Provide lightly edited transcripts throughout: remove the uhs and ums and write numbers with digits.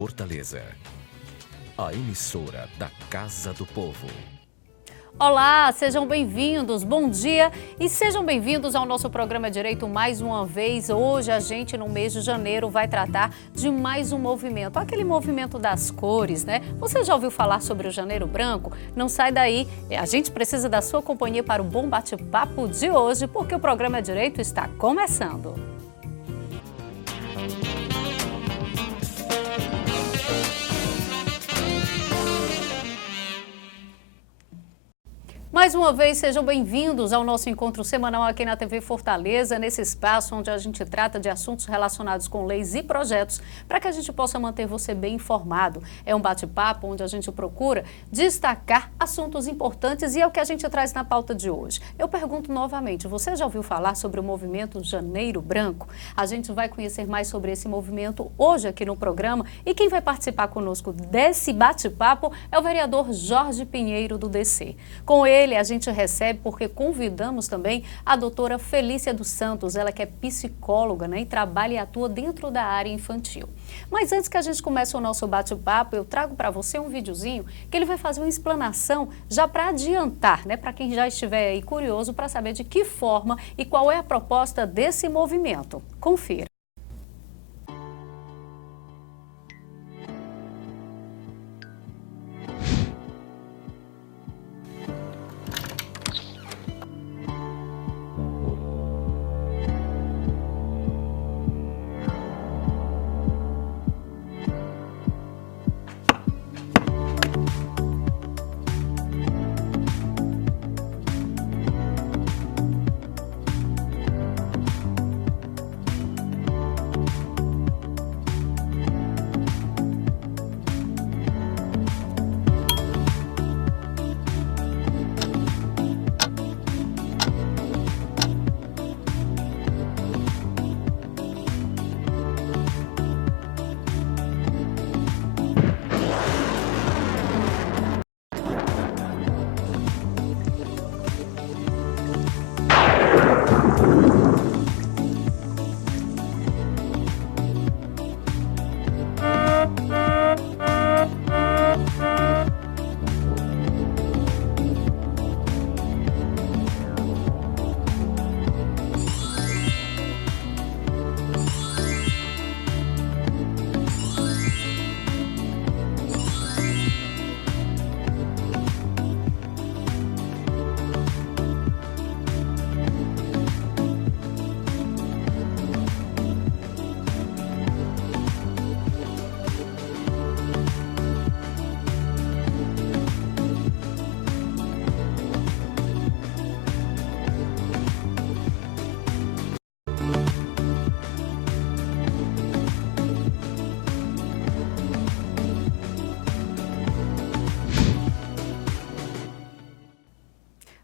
Fortaleza, a emissora da Casa do Povo. Olá, sejam bem-vindos, bom dia e sejam bem-vindos ao nosso programa Direito mais uma vez. Hoje a gente, no mês de janeiro, vai tratar de mais um movimento, aquele movimento das cores, né? Você já ouviu falar sobre o Janeiro Branco? Não sai daí, a gente precisa da sua companhia para o bom bate-papo de hoje, porque o programa Direito está começando. Mais uma vez, sejam bem-vindos ao nosso encontro semanal aqui na TV Fortaleza, nesse espaço onde a gente trata de assuntos relacionados com leis e projetos, para que a gente possa manter você bem informado. É um bate-papo onde a gente procura destacar assuntos importantes e é o que a gente traz na pauta de hoje. Eu pergunto novamente, você já ouviu falar sobre o movimento Janeiro Branco? A gente vai conhecer mais sobre esse movimento hoje aqui no programa e quem vai participar conosco desse bate-papo é o vereador Jorge Pinheiro, do DC. Com ele, a gente recebe porque convidamos também a doutora Felícia dos Santos, ela que é psicóloga, né, e trabalha e atua dentro da área infantil. Mas antes que a gente comece o nosso bate-papo, eu trago para você um videozinho que ele vai fazer uma explanação já para adiantar, né, para quem já estiver aí curioso para saber de que forma e qual é a proposta desse movimento. Confira.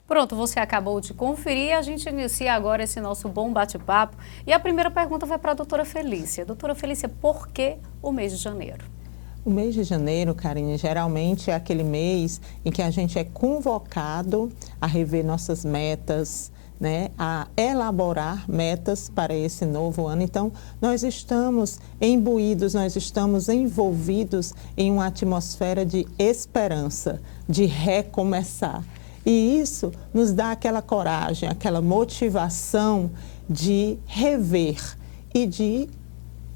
Pronto, você acabou de conferir e a gente inicia agora esse nosso bom bate-papo. E a primeira pergunta vai para a doutora Felícia. Doutora Felícia, por que o mês de janeiro? O mês de janeiro, Karine, geralmente é aquele mês em que a gente é convocado a rever nossas metas, né, a elaborar metas para esse novo ano. Então, nós estamos imbuídos, nós estamos envolvidos em uma atmosfera de esperança, de recomeçar. E isso nos dá aquela coragem, aquela motivação de rever e de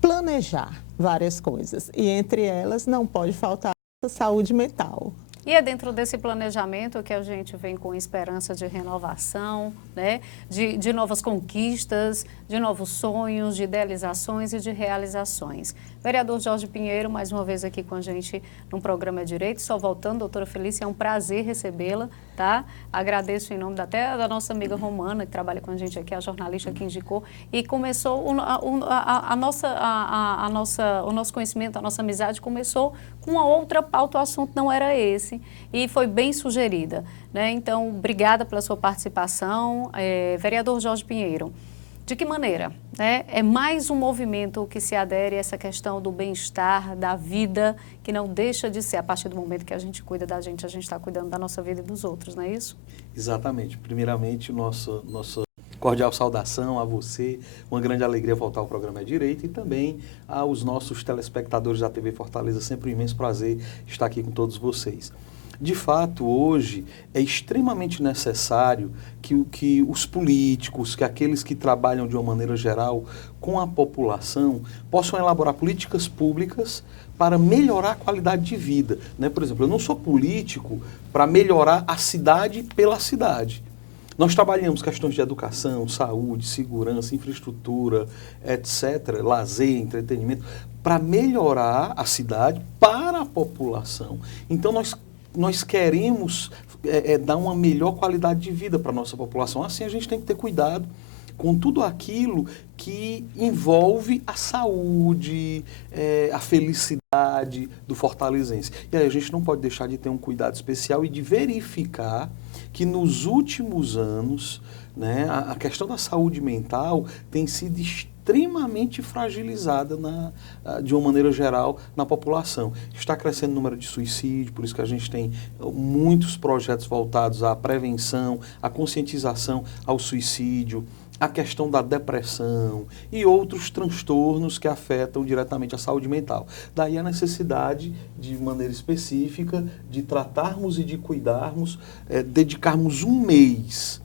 planejar várias coisas. E entre elas não pode faltar a saúde mental. E é dentro desse planejamento que a gente vem com esperança de renovação, né? de novas conquistas, de novos sonhos, de idealizações e de realizações. Vereador Jorge Pinheiro, mais uma vez aqui com a gente no programa Direito. Só voltando, doutora Felícia, é um prazer recebê-la, tá? Agradeço em nome até da nossa amiga Romana, que trabalha com a gente aqui, a jornalista que indicou, e começou o nosso conhecimento, a nossa amizade começou com uma outra pauta, o assunto não era esse, e foi bem sugerida, né? Então, obrigada pela sua participação. Vereador Jorge Pinheiro, de que maneira, né? É mais um movimento que se adere a essa questão do bem-estar, da vida, que não deixa de ser, a partir do momento que a gente cuida da gente, a gente está cuidando da nossa vida e dos outros, não é isso? Exatamente. Primeiramente, nossa Cordial saudação a você, uma grande alegria voltar ao programa É Direito e também aos nossos telespectadores da TV Fortaleza, sempre um imenso prazer estar aqui com todos vocês. De fato, hoje é extremamente necessário que os políticos, que aqueles que trabalham de uma maneira geral com a população, possam elaborar políticas públicas para melhorar a qualidade de vida, né? Por exemplo, eu não sou político para melhorar a cidade pela cidade. Nós trabalhamos questões de educação, saúde, segurança, infraestrutura, etc., lazer, entretenimento, para melhorar a cidade para a população. Então, nós queremos dar uma melhor qualidade de vida para a nossa população. Assim, a gente tem que ter cuidado com tudo aquilo que envolve a saúde, a felicidade do fortalezense. E aí a gente não pode deixar de ter um cuidado especial e de verificar que nos últimos anos, né, a questão da saúde mental tem sido extremamente fragilizada de uma maneira geral na população. Está crescendo o número de suicídio, por isso que a gente tem muitos projetos voltados à prevenção, à conscientização ao suicídio, a questão da depressão e outros transtornos que afetam diretamente a saúde mental. Daí a necessidade, de maneira específica, de tratarmos e de cuidarmos, dedicarmos um mês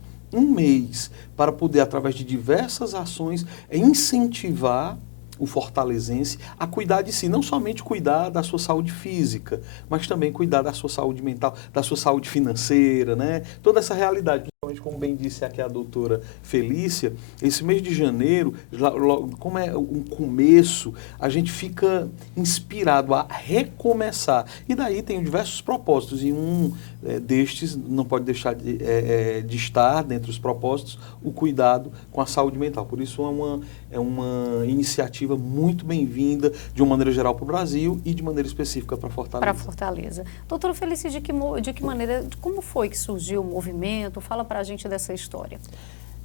para poder, através de diversas ações, incentivar o fortalezense a cuidar de si, não somente cuidar da sua saúde física, mas também cuidar da sua saúde mental, da sua saúde financeira, né? Toda essa realidade, principalmente como bem disse aqui a doutora Felícia, esse mês de janeiro, como é um começo, a gente fica inspirado a recomeçar. E daí tem diversos propósitos, e um destes não pode deixar de estar dentre os propósitos, o cuidado com a saúde mental. Por isso é uma iniciativa muito bem-vinda, de uma maneira geral, para o Brasil e de maneira específica para Fortaleza. Para Fortaleza. Doutora Felícia, de que maneira, como foi que surgiu o movimento? Fala para a gente dessa história.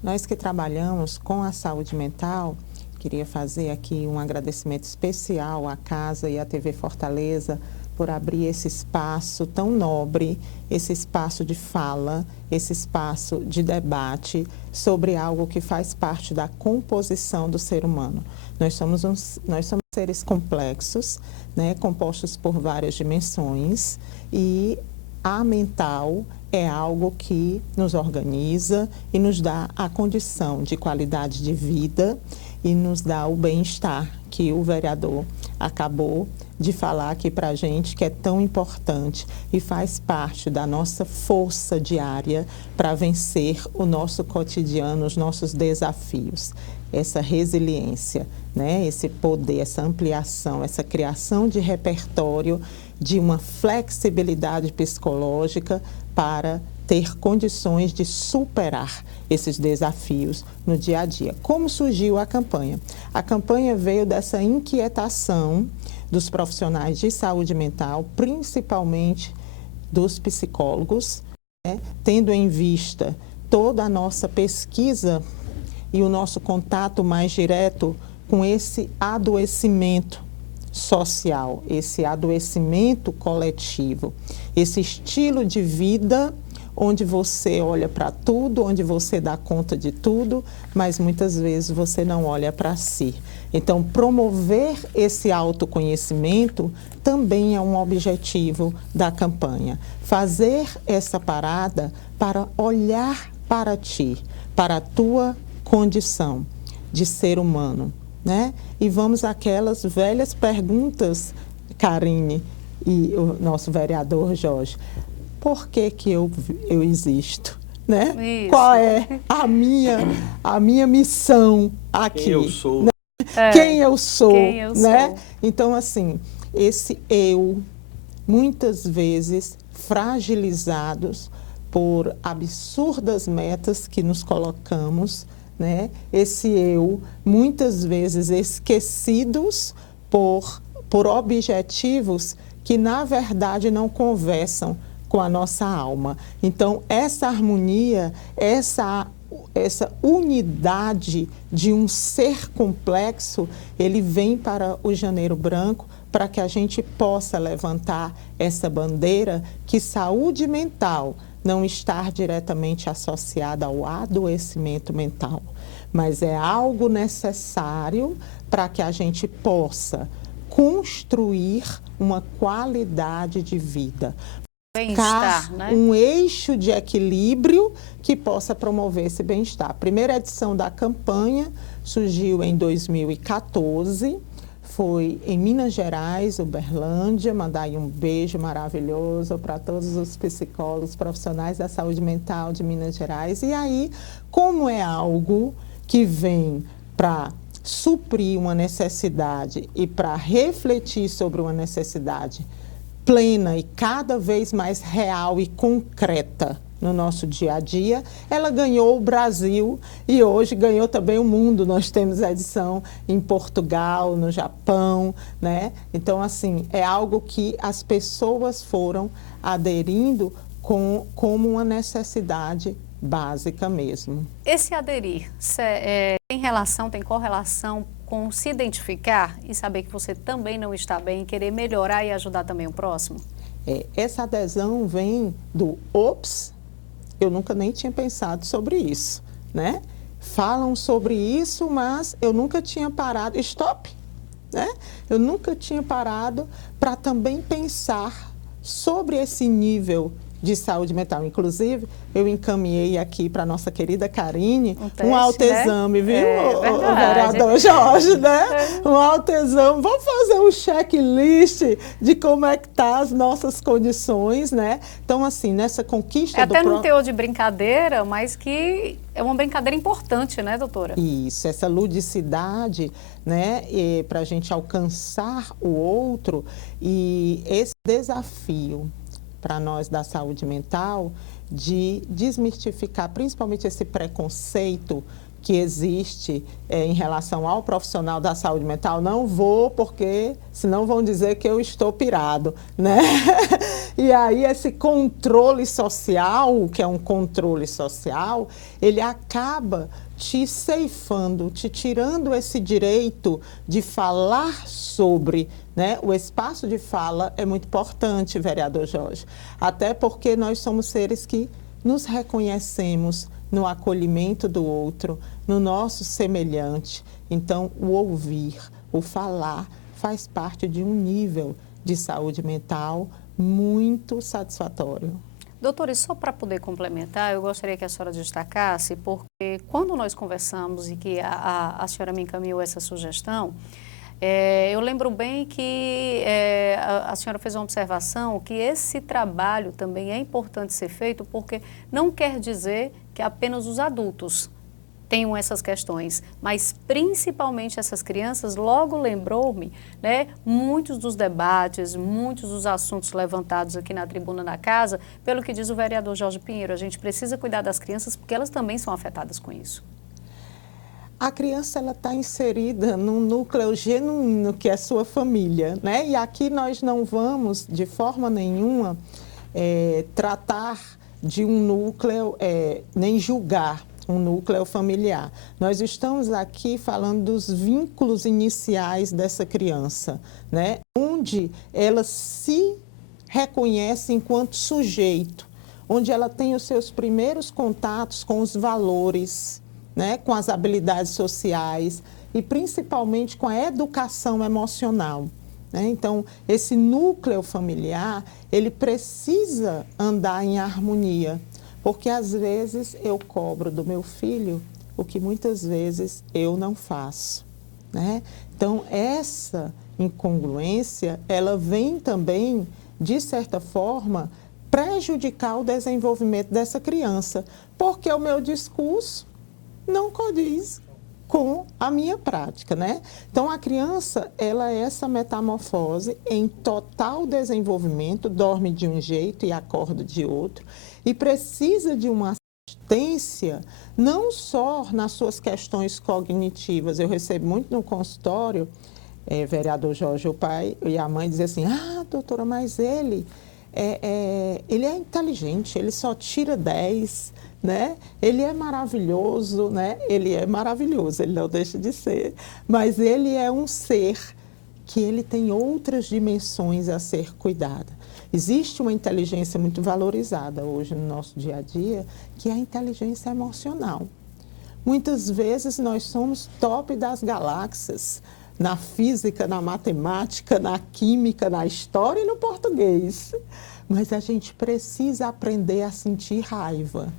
Nós que trabalhamos com a saúde mental, queria fazer aqui um agradecimento especial à Casa e à TV Fortaleza por abrir esse espaço tão nobre, esse espaço de fala, esse espaço de debate sobre algo que faz parte da composição do ser humano. Nós somos seres complexos, né, compostos por várias dimensões, e a mental é algo que nos organiza e nos dá a condição de qualidade de vida e nos dá o bem-estar que o vereador acabou de falar aqui para a gente, que é tão importante e faz parte da nossa força diária para vencer o nosso cotidiano, os nossos desafios. Essa resiliência, né? Esse poder, essa ampliação, essa criação de repertório, de uma flexibilidade psicológica para ter condições de superar esses desafios no dia a dia. Como surgiu a campanha? A campanha veio dessa inquietação dos profissionais de saúde mental, principalmente dos psicólogos, né? Tendo em vista toda a nossa pesquisa e o nosso contato mais direto com esse adoecimento social, esse adoecimento coletivo, esse estilo de vida onde você olha para tudo, onde você dá conta de tudo, mas muitas vezes você não olha para si. Então, promover esse autoconhecimento também é um objetivo da campanha. Fazer essa parada para olhar para ti, para a tua condição de ser humano, né? E vamos àquelas velhas perguntas, Karine e o nosso vereador Jorge. Por que eu existo, né? Isso. Qual é a minha missão aqui? Quem eu sou. Né? Quem eu sou, né? Então, assim, esse eu, muitas vezes fragilizados por absurdas metas que nos colocamos, né? Esse eu, muitas vezes esquecidos por objetivos que, na verdade, não conversam com a nossa alma. Então, essa harmonia, essa unidade de um ser complexo, ele vem para o Janeiro Branco para que a gente possa levantar essa bandeira que saúde mental não estar diretamente associada ao adoecimento mental, mas é algo necessário para que a gente possa construir uma qualidade de vida. Bem-estar, né? Um eixo de equilíbrio que possa promover esse bem-estar. A primeira edição da campanha surgiu em 2014, foi em Minas Gerais, Uberlândia. Mandar aí um beijo maravilhoso para todos os psicólogos profissionais da saúde mental de Minas Gerais. E aí, como é algo que vem para suprir uma necessidade e para refletir sobre uma necessidade plena e cada vez mais real e concreta no nosso dia a dia, ela ganhou o Brasil e hoje ganhou também o mundo. Nós temos a edição em Portugal, no Japão, né? Então, assim, é algo que as pessoas foram aderindo como uma necessidade básica mesmo. Esse aderir tem correlação com se identificar e saber que você também não está bem, querer melhorar e ajudar também o próximo? Essa adesão vem do ops, eu nunca nem tinha pensado sobre isso, né? Falam sobre isso, mas eu nunca tinha parado, stop, né? Eu nunca tinha parado para também pensar sobre esse nível de saúde mental. Inclusive, eu encaminhei aqui para a nossa querida Karine um autoexame, né? Viu, o vereador Jorge, né? Um autoexame. Vamos fazer um checklist de como é que tá as nossas condições, né? Então, assim, nessa conquista até num teor de brincadeira, mas que é uma brincadeira importante, né, doutora? Isso, essa ludicidade, né, para a gente alcançar o outro e esse desafio para nós da saúde mental, de desmistificar principalmente esse preconceito que existe em relação ao profissional da saúde mental. Não vou porque senão vão dizer que eu estou pirado, né? E aí esse controle social, que é um controle social, ele acaba te ceifando, te tirando esse direito de falar sobre, né? O espaço de fala é muito importante, vereador Jorge, até porque nós somos seres que nos reconhecemos no acolhimento do outro, no nosso semelhante. Então, o ouvir, o falar, faz parte de um nível de saúde mental muito satisfatório. Doutora, e só para poder complementar, eu gostaria que a senhora destacasse, porque quando nós conversamos e que a senhora me encaminhou essa sugestão, eu lembro bem que a senhora fez uma observação que esse trabalho também é importante ser feito, porque não quer dizer que apenas os adultos tenham essas questões, mas principalmente essas crianças. Logo lembrou-me, né, muitos dos debates, muitos dos assuntos levantados aqui na tribuna da casa, pelo que diz o vereador Jorge Pinheiro, a gente precisa cuidar das crianças porque elas também são afetadas com isso. A criança ela está inserida num núcleo genuíno que é sua família, né? E aqui nós não vamos de forma nenhuma tratar de um núcleo, nem julgar um núcleo familiar. Nós estamos aqui falando dos vínculos iniciais dessa criança, né? Onde ela se reconhece enquanto sujeito, onde ela tem os seus primeiros contatos com os valores, né? Com as habilidades sociais e principalmente com a educação emocional, né? Então, esse núcleo familiar, ele precisa andar em harmonia. Porque, às vezes, eu cobro do meu filho o que muitas vezes eu não faço, né? Então, essa incongruência, ela vem também, de certa forma, prejudicar o desenvolvimento dessa criança, porque o meu discurso não condiz com a minha prática, né? Então, a criança, ela é essa metamorfose em total desenvolvimento, dorme de um jeito e acorda de outro, e precisa de uma assistência, não só nas suas questões cognitivas. Eu recebo muito no consultório, vereador Jorge, o pai e a mãe dizem assim, doutora, mas ele é inteligente, ele só tira 10, né? Ele é maravilhoso, né? Ele é maravilhoso, ele não deixa de ser, mas ele é um ser que ele tem outras dimensões a ser cuidada. Existe uma inteligência muito valorizada hoje no nosso dia a dia, que é a inteligência emocional. Muitas vezes nós somos top das galáxias, na física, na matemática, na química, na história e no português. Mas a gente precisa aprender a sentir raiva.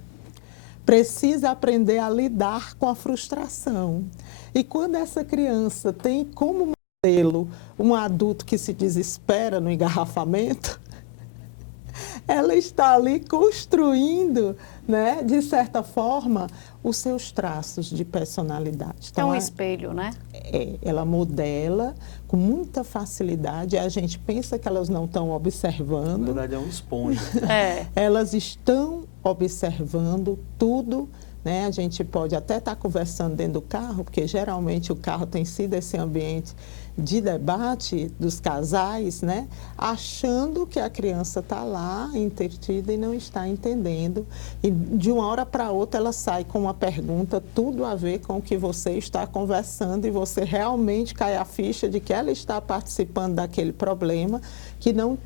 Precisa aprender a lidar com a frustração. E quando essa criança tem como modelo um adulto que se desespera no engarrafamento, ela está ali construindo, né, de certa forma, os seus traços de personalidade. Então, é um espelho, né? Ela modela com muita facilidade. A gente pensa que elas não estão observando. Na verdade, é um esponja. Elas estão observando tudo, né? A gente pode até estar conversando dentro do carro, porque geralmente o carro tem sido esse ambiente de debate dos casais, né? Achando que a criança está lá, entretida e não está entendendo. E de uma hora para outra ela sai com uma pergunta, tudo a ver com o que você está conversando, e você realmente cai a ficha de que ela está participando daquele problema que não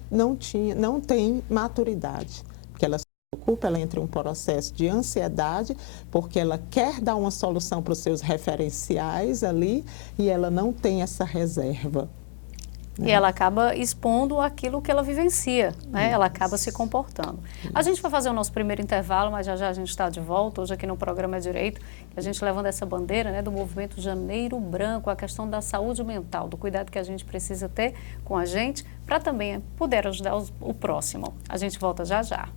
tem maturidade. Porque ela ela entra em um processo de ansiedade, porque ela quer dar uma solução para os seus referenciais ali e ela não tem essa reserva. E ela acaba expondo aquilo que ela vivencia, né? Ela acaba se comportando. A gente vai fazer o nosso primeiro intervalo, mas já já a gente está de volta, hoje aqui no programa É Direito, a gente levando essa bandeira, né, do movimento Janeiro Branco, a questão da saúde mental, do cuidado que a gente precisa ter com a gente, para também poder ajudar o próximo. A gente volta já já.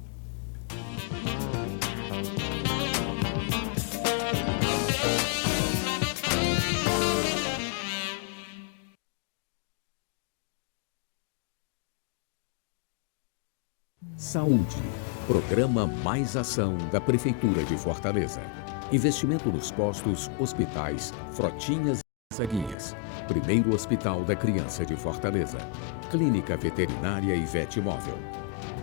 Saúde. Programa Mais Ação da Prefeitura de Fortaleza. Investimento nos postos, hospitais, frotinhas e ceguinhas. Primeiro Hospital da Criança de Fortaleza. Clínica Veterinária e Vetimóvel.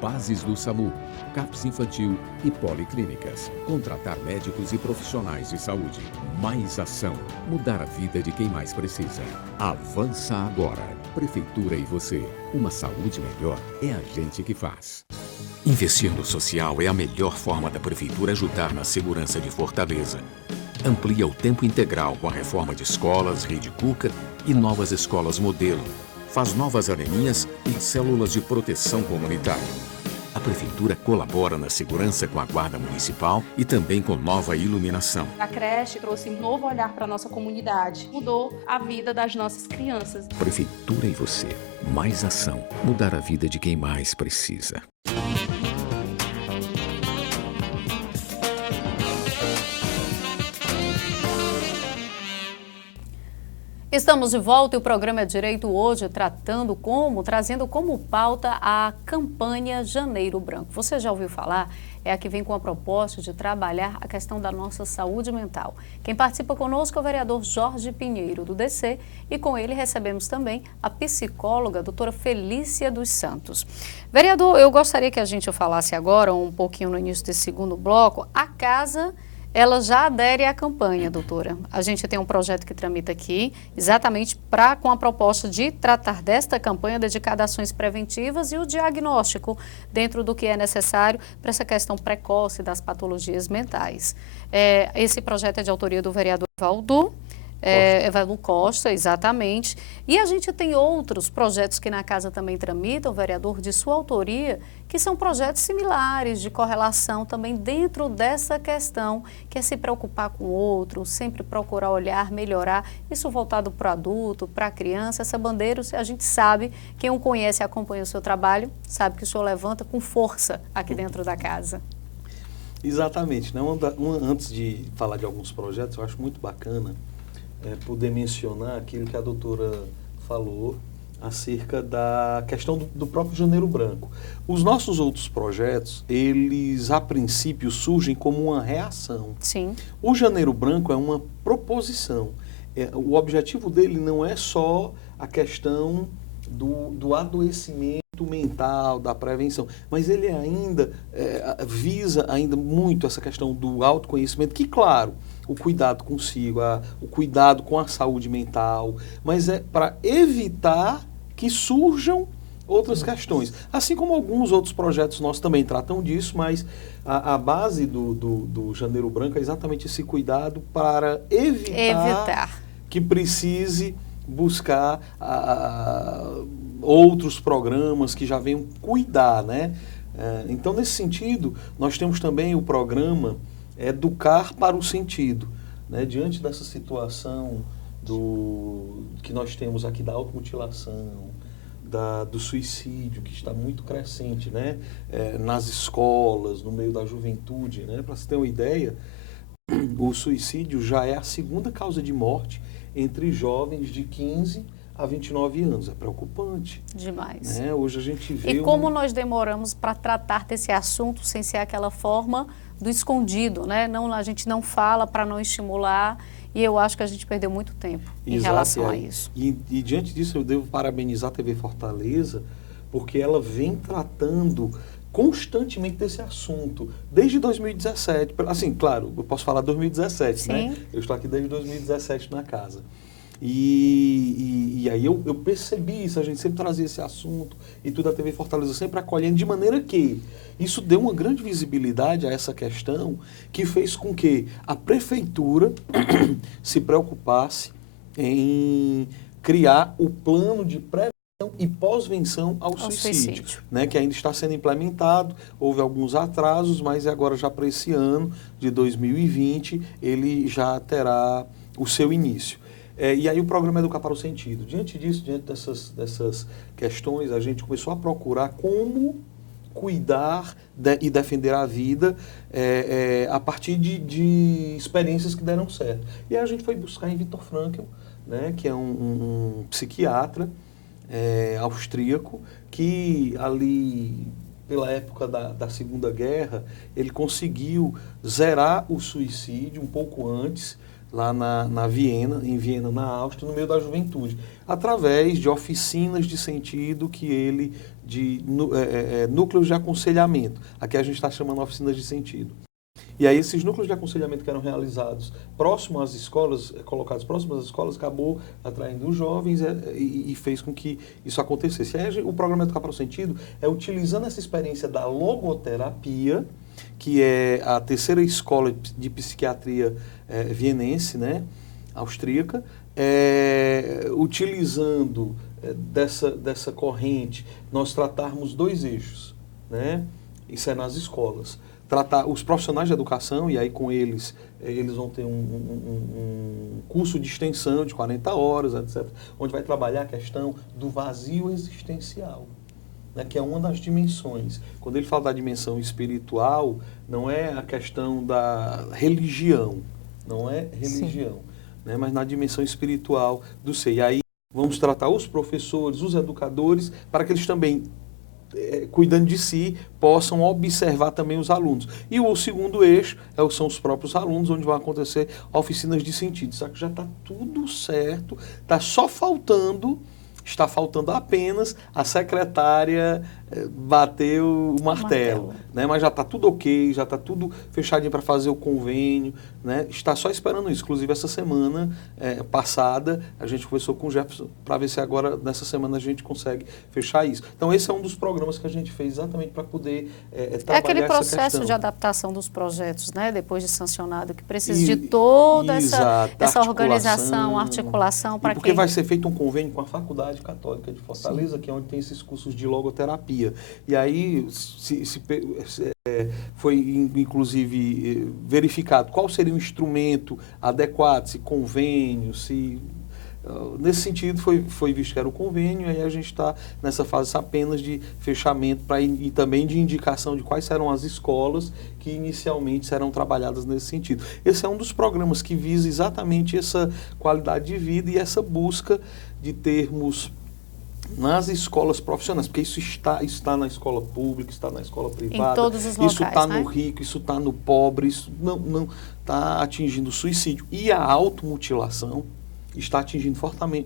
Bases do SAMU, CAPS Infantil e Policlínicas. Contratar médicos e profissionais de saúde. Mais ação. Mudar a vida de quem mais precisa. Avança agora. Prefeitura e você. Uma saúde melhor é a gente que faz. Investir no social é a melhor forma da Prefeitura ajudar na segurança de Fortaleza. Amplia o tempo integral com a reforma de escolas, rede Cuca e novas escolas modelo. Faz novas areninhas e células de proteção comunitária. A Prefeitura colabora na segurança com a Guarda Municipal e também com nova iluminação. A creche trouxe um novo olhar para a nossa comunidade, mudou a vida das nossas crianças. Prefeitura e você. Mais ação. Mudar a vida de quem mais precisa. Estamos de volta e o programa É Direito hoje trazendo como pauta a campanha Janeiro Branco. Você já ouviu falar? É a que vem com a proposta de trabalhar a questão da nossa saúde mental. Quem participa conosco é o vereador Jorge Pinheiro, do DC, e com ele recebemos também a psicóloga, a doutora Felícia dos Santos. Vereador, eu gostaria que a gente falasse agora, um pouquinho no início desse segundo bloco, a casa... Ela já adere à campanha, doutora. A gente tem um projeto que tramita aqui, exatamente com a proposta de tratar desta campanha dedicada a ações preventivas e o diagnóstico dentro do que é necessário para essa questão precoce das patologias mentais. Esse projeto é de autoria do vereador Evaldo Costa, exatamente. E a gente tem outros projetos que na casa também tramitam, vereador, de sua autoria, que são projetos similares, de correlação também dentro dessa questão, que é se preocupar com o outro, sempre procurar olhar, melhorar, isso voltado para o adulto, para a criança. Essa bandeira, a gente sabe, quem o conhece e acompanha o seu trabalho, sabe que o senhor levanta com força aqui dentro da casa. Exatamente. Né? Antes de falar de alguns projetos, eu acho muito bacana poder mencionar aquilo que a doutora falou acerca da questão do próprio Janeiro Branco. Os nossos outros projetos, eles a princípio surgem como uma reação. Sim. O Janeiro Branco é uma proposição. O objetivo dele não é só a questão do adoecimento mental, da prevenção, mas ele ainda visa ainda muito essa questão do autoconhecimento, que claro, o cuidado consigo, o cuidado com a saúde mental, mas é para evitar que surjam outras questões. Assim como alguns outros projetos nossos também tratam disso, mas a base do Janeiro Branco é exatamente esse cuidado para evitar que precise buscar outros programas que já venham cuidar, né? Então, nesse sentido, nós temos também o programa Educar para o Sentido, né? Diante dessa situação que nós temos aqui da automutilação, do suicídio, que está muito crescente, né? Nas escolas, no meio da juventude, né? Para você ter uma ideia, o suicídio já é a segunda causa de morte entre jovens de 15 a 29 anos. É preocupante. Demais. Né? Hoje a gente vê... E como nós demoramos para tratar desse assunto sem ser aquela forma do escondido, né? A gente não fala para não estimular, e eu acho que a gente perdeu muito tempo em relação a isso. E diante disso eu devo parabenizar a TV Fortaleza, porque ela vem tratando constantemente desse assunto, desde 2017. Assim, claro, eu posso falar 2017, Sim. né? Eu estou aqui desde 2017 na casa. E aí eu percebi isso, a gente sempre trazia esse assunto, e tudo a TV Fortaleza sempre acolhendo, de maneira que isso deu uma grande visibilidade a essa questão, que fez com que a prefeitura se preocupasse em criar o plano de prevenção e pós-venção ao suicídio, né, que ainda está sendo implementado. Houve alguns atrasos, mas agora já para esse ano de 2020 ele já terá o seu início. E aí o programa Educar para o Sentido. Diante disso, diante dessas questões, a gente começou a procurar como cuidar e defender a vida a partir de experiências que deram certo. E aí a gente foi buscar em Viktor Frankl, né, que é um psiquiatra austríaco, que ali, pela época da Segunda Guerra, ele conseguiu zerar o suicídio um pouco antes, lá em Viena, na Áustria, no meio da juventude, através de oficinas de sentido núcleos de aconselhamento. Aqui a gente está chamando oficinas de sentido. E aí esses núcleos de aconselhamento que eram realizados próximo às escolas, colocados próximos às escolas, acabou atraindo os jovens e fez com que isso acontecesse. Aí o programa Educar para o Sentido é utilizando essa experiência da logoterapia, que é a terceira escola de psiquiatria vienense, né, austríaca, utilizando dessa corrente, nós tratarmos dois eixos, né? Isso é nas escolas. Tratar os profissionais de educação, e aí com eles vão ter um curso de extensão de 40 horas, etc., onde vai trabalhar a questão do vazio existencial, né, que é uma das dimensões. Quando ele fala da dimensão espiritual, não é a questão da religião, não é religião, né, mas na dimensão espiritual do ser. E aí vamos tratar os professores, os educadores, para que eles também, cuidando de si, possam observar também os alunos. E o segundo eixo são os próprios alunos, onde vão acontecer oficinas de sentido. Só que já está tudo certo, está faltando apenas a secretária bater o martelo. Né? Mas já está tudo ok, já está tudo fechadinho para fazer o convênio, né? Está só esperando isso. Inclusive, essa semana passada, a gente conversou com o Jefferson para ver se agora, nessa semana, a gente consegue fechar isso. Então, esse é um dos programas que a gente fez exatamente para poder trabalhar aquele processo de adaptação dos projetos, né? Depois de sancionado, que precisa de toda essa organização, articulação. Porque vai ser feito um convênio com a Faculdade Católica de Fortaleza, que é onde tem esses cursos de logoterapia. E aí foi, inclusive, verificado qual seria o instrumento adequado, se convênio, nesse sentido foi visto que era o convênio, e aí a gente está nessa fase apenas de fechamento e também de indicação de quais serão as escolas que inicialmente serão trabalhadas nesse sentido. Esse é um dos programas que visa exatamente essa qualidade de vida e essa busca de termos nas escolas profissionais, porque isso está na escola pública, está na escola privada, em todos os locais, isso está no rico, isso está no pobre, isso não está atingindo o suicídio. E a automutilação está atingindo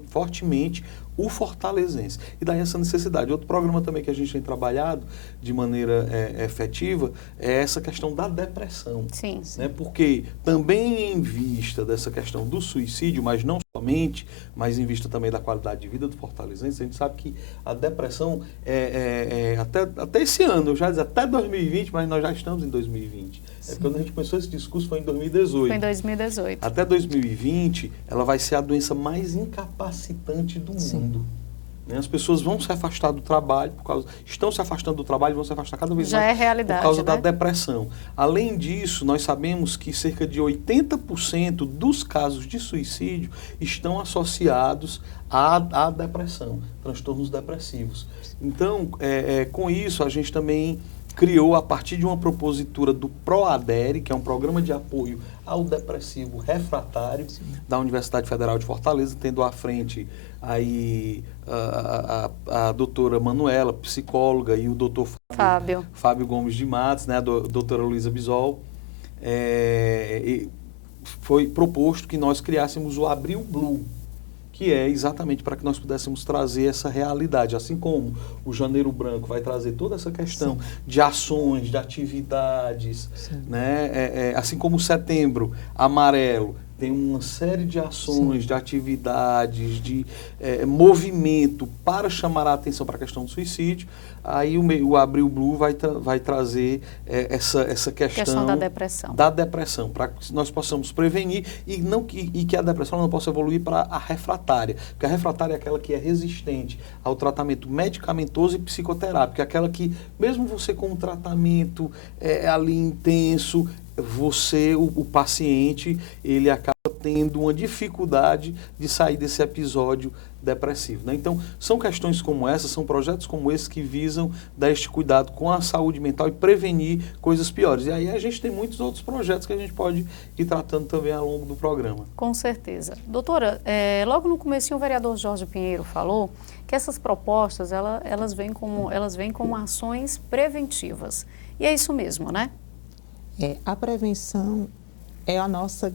fortemente o fortalezense. E daí essa necessidade. Outro programa também que a gente tem trabalhado de maneira efetiva é essa questão da depressão. Sim. Né? Porque também em vista dessa questão do suicídio, mas não somente, mas em vista também da qualidade de vida do fortalezense, a gente sabe que a depressão até esse ano, eu já disse até 2020, mas nós já estamos em 2020. Quando a gente começou esse discurso foi em 2018. Foi em 2018. Até 2020, ela vai ser a doença mais incapacitante do mundo. Né? As pessoas vão se afastar do trabalho, estão se afastando do trabalho, vão se afastar cada vez já mais é realidade, por causa né? da depressão. Além disso, nós sabemos que cerca de 80% dos casos de suicídio estão associados à depressão, transtornos depressivos. Então, com isso, a gente também criou, a partir de uma propositura do PROADERE, que é um programa de apoio ao depressivo refratário da Universidade Federal de Fortaleza, tendo à frente aí a doutora Manuela, psicóloga, e o doutor Fábio Gomes de Matos, né, a doutora Luísa Bisol. Foi proposto que nós criássemos o Abril Blue, que é exatamente para que nós pudéssemos trazer essa realidade, assim como o Janeiro Branco vai trazer toda essa questão de ações, de atividades, né? Assim como o Setembro Amarelo tem uma série de ações, de atividades, de movimento para chamar a atenção para a questão do suicídio. Aí o Abril Blue vai trazer essa questão da depressão, para que nós possamos prevenir e que a depressão não possa evoluir para a refratária. Porque a refratária é aquela que é resistente ao tratamento medicamentoso e psicoterápico, é aquela que, mesmo você com um tratamento ali intenso, o paciente, ele acaba tendo uma dificuldade de sair desse episódio depressivo. Né? Então, são questões como essa, são projetos como esse que visam dar este cuidado com a saúde mental e prevenir coisas piores. E aí a gente tem muitos outros projetos que a gente pode ir tratando também ao longo do programa. Com certeza. Doutora, logo no comecinho o vereador Jorge Pinheiro falou que essas propostas, elas vêm como ações preventivas. E é isso mesmo, né? A prevenção é o nosso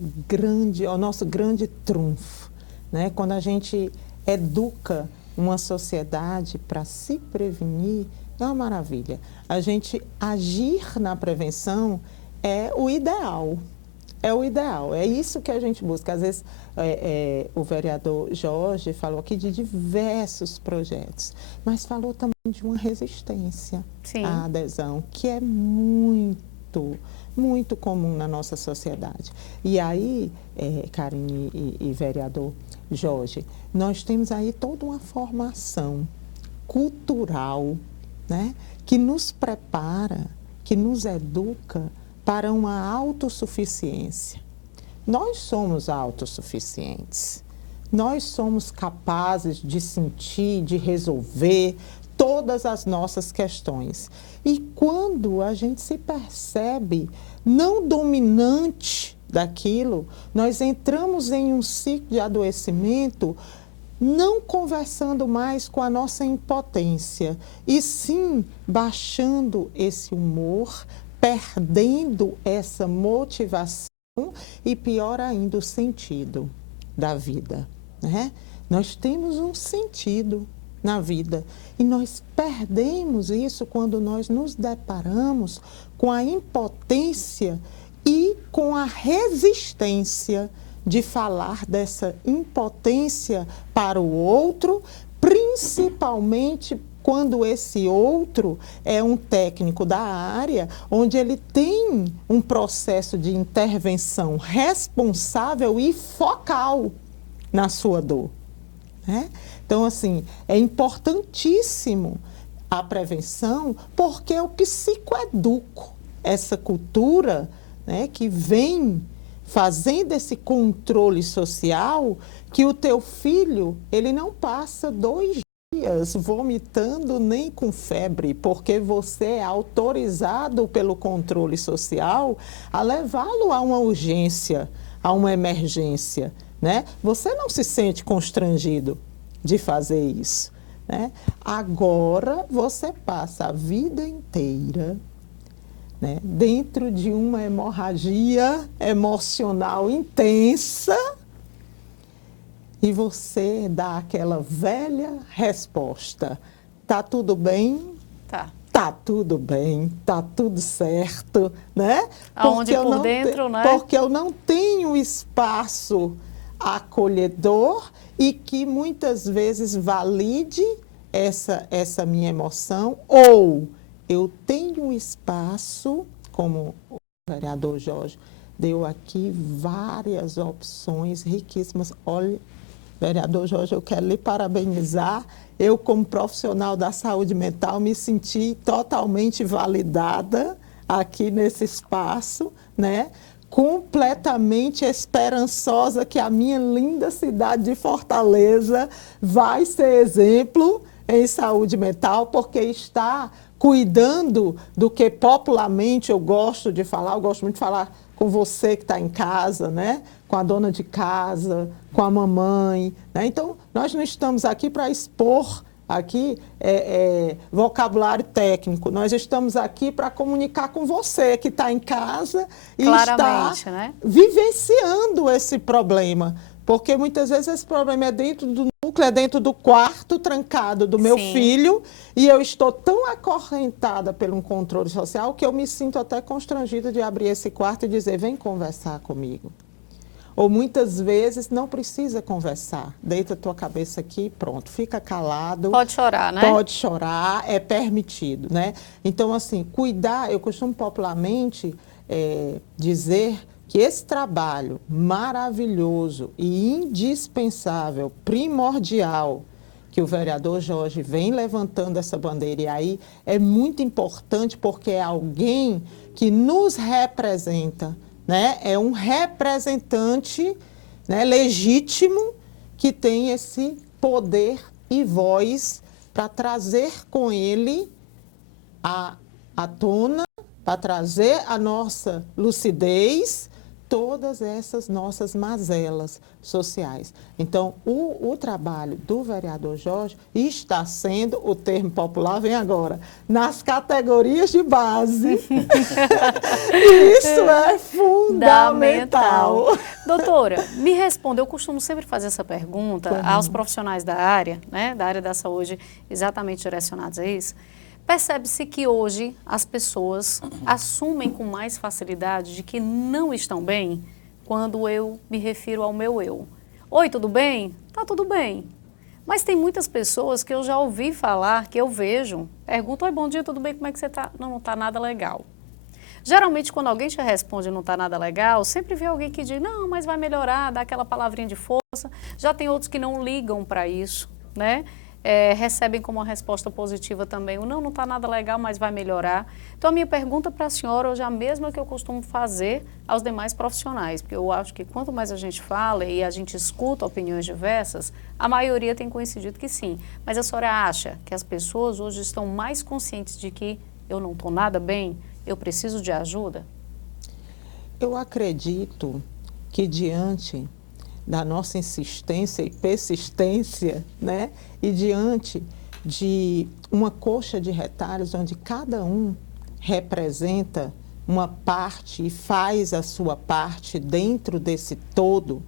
grande trunfo, né? Quando a gente educa uma sociedade para se prevenir, é uma maravilha. A gente agir na prevenção é o ideal. É isso que a gente busca. Às vezes, o vereador Jorge falou aqui de diversos projetos, mas falou também de uma resistência à adesão, que é muito comum na nossa sociedade. E aí, Karine e vereador Jorge, nós temos aí toda uma formação cultural, né, que nos prepara, que nos educa para uma autossuficiência. Nós somos autossuficientes. Nós somos capazes de sentir, de resolver todas as nossas questões. E quando a gente se percebe não dominante daquilo, nós entramos em um ciclo de adoecimento, não conversando mais com a nossa impotência, e sim baixando esse humor, perdendo essa motivação e, pior ainda, o sentido da vida, né? Nós temos um sentido na vida e nós perdemos isso quando nós nos deparamos com a impotência e com a resistência de falar dessa impotência para o outro, principalmente quando esse outro é um técnico da área, onde ele tem um processo de intervenção responsável e focal na sua dor, né? Então, assim, é importantíssimo a prevenção, porque eu psicoeduco essa cultura, né, que vem fazendo esse controle social, que o teu filho, ele não passa 2 dias vomitando nem com febre, porque você é autorizado pelo controle social a levá-lo a uma urgência, a uma emergência, né? Você não se sente constrangido de fazer isso, né? Agora você passa a vida inteira, né, dentro de uma hemorragia emocional intensa, e você dá aquela velha resposta: tá tudo bem? Tá. Tá tudo bem, tá tudo certo, né? Aonde por dentro, né? Porque eu não tenho espaço acolhedor e que muitas vezes valide essa minha emoção, ou eu tenho um espaço, como o vereador Jorge deu aqui várias opções riquíssimas. Olha, vereador Jorge, eu quero lhe parabenizar. Eu, como profissional da saúde mental, me senti totalmente validada aqui nesse espaço, né? Completamente esperançosa que a minha linda cidade de Fortaleza vai ser exemplo em saúde mental, porque está cuidando do que popularmente eu gosto de falar. Eu gosto muito de falar com você que está em casa, né? Com a dona de casa, com a mamãe, né? Então, nós não estamos aqui para expor aqui vocabulário técnico. Nós estamos aqui para comunicar com você que está em casa e claramente, está, né, vivenciando esse problema. Porque muitas vezes esse problema é dentro do núcleo, é dentro do quarto trancado do meu Sim. filho, e eu estou tão acorrentada pelo controle social que eu me sinto até constrangida de abrir esse quarto e dizer: vem conversar comigo. Ou muitas vezes não precisa conversar, deita a tua cabeça aqui, pronto, fica calado. pode chorar, né? Pode chorar, é permitido, né? Então, assim, cuidar, eu costumo popularmente dizer que esse trabalho maravilhoso e indispensável, primordial, que o vereador Jorge vem levantando essa bandeira, e aí é muito importante porque é alguém que nos representa, né? É um representante, né, legítimo, que tem esse poder e voz para trazer com ele à tona, para trazer a nossa lucidez, todas essas nossas mazelas sociais. Então, o trabalho do vereador Jorge está sendo, o termo popular vem agora, nas categorias de base. Isso é fundamental. Doutora, me responda, eu costumo sempre fazer essa pergunta aos profissionais da área, né, da área da saúde, exatamente direcionados a isso. Percebe-se que hoje as pessoas assumem com mais facilidade de que não estão bem quando eu me refiro ao meu eu. Oi, tudo bem? Tá tudo bem. Mas tem muitas pessoas que eu já ouvi falar, que eu vejo, perguntam: oi, bom dia, tudo bem, como é que você tá? Não, não tá nada legal. Geralmente, quando alguém te responde não tá nada legal, sempre vê alguém que diz: não, mas vai melhorar, dá aquela palavrinha de força. Já tem outros que não ligam para isso, né? Recebem como uma resposta positiva também o não está nada legal, mas vai melhorar. Então, a minha pergunta para a senhora hoje é a mesma que eu costumo fazer aos demais profissionais, porque eu acho que quanto mais a gente fala e a gente escuta opiniões diversas, a maioria tem coincidido que sim. Mas a senhora acha que as pessoas hoje estão mais conscientes de que eu não estou nada bem, eu preciso de ajuda? Eu acredito que diante da nossa insistência e persistência, né? E diante de uma coxa de retalhos onde cada um representa uma parte e faz a sua parte dentro desse todo,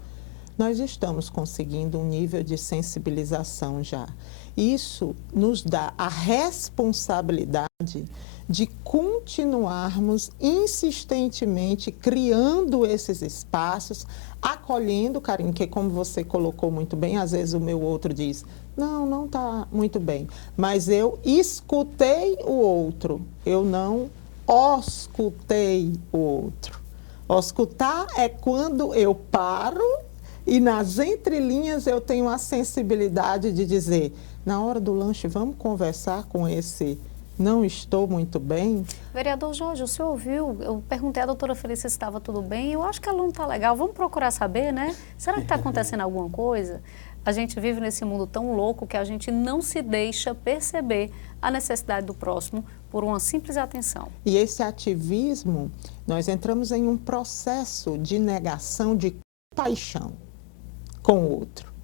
nós estamos conseguindo um nível de sensibilização já. Isso nos dá a responsabilidade de continuarmos insistentemente criando esses espaços, acolhendo, Karine, que como você colocou muito bem, às vezes o meu outro diz: não está muito bem, mas eu escutei o outro, eu não auscultei o outro. Auscultar é quando eu paro e nas entrelinhas eu tenho a sensibilidade de dizer: na hora do lanche, vamos conversar com esse não estou muito bem. Vereador Jorge, o senhor ouviu? Eu perguntei à doutora Felícia se estava tudo bem. Eu acho que ela não está legal. Vamos procurar saber, né? Será que está acontecendo alguma coisa? A gente vive nesse mundo tão louco que a gente não se deixa perceber a necessidade do próximo por uma simples atenção. E esse ativismo, nós entramos em um processo de negação de compaixão com o outro.